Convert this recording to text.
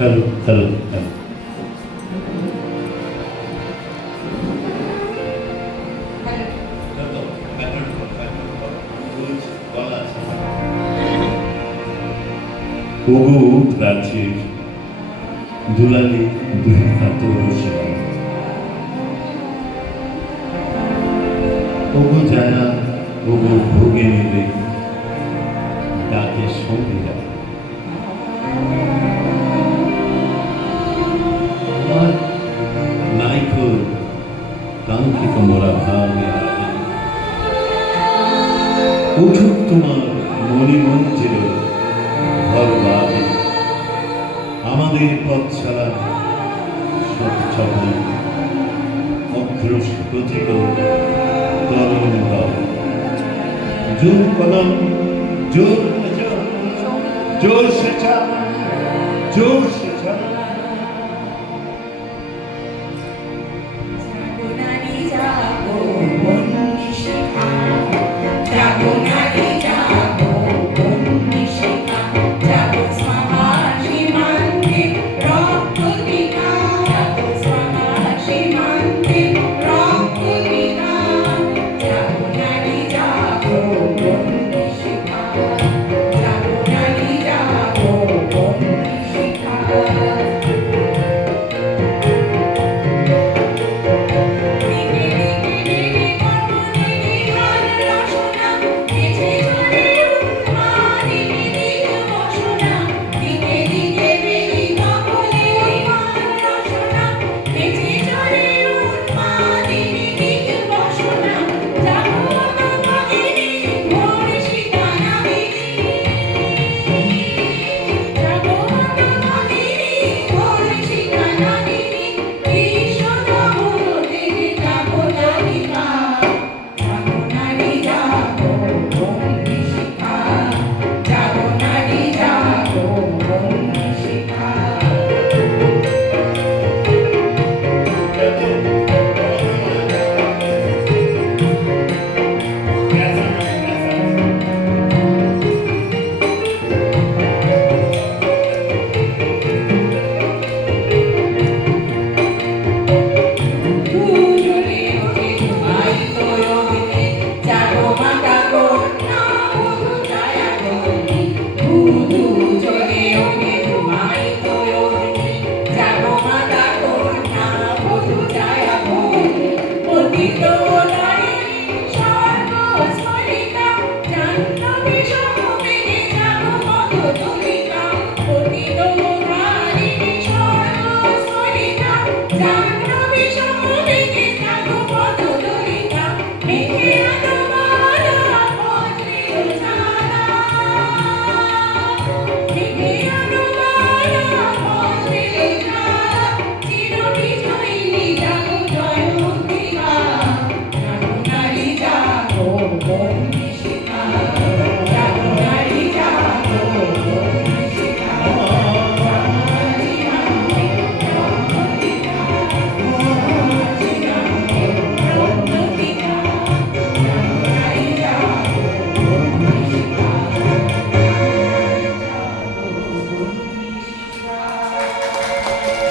hello hello hello ওগো রাজ্যের দুলালি দুই হাত রসিকা ওগো জানা ওগো ভোগে নিলে ডাকে সঙ্গে যায় আমার নাইকো কাঙ্ক্ষিত মোরা ভাবে উঠুক তোমার মণিমঞ্জিল ঘর বাদে আমাদের পথ ছাড়া সব চপল অগ্রস প্রতীক তরুণ দল জোর কলম জোর জোর সে চা জোর সে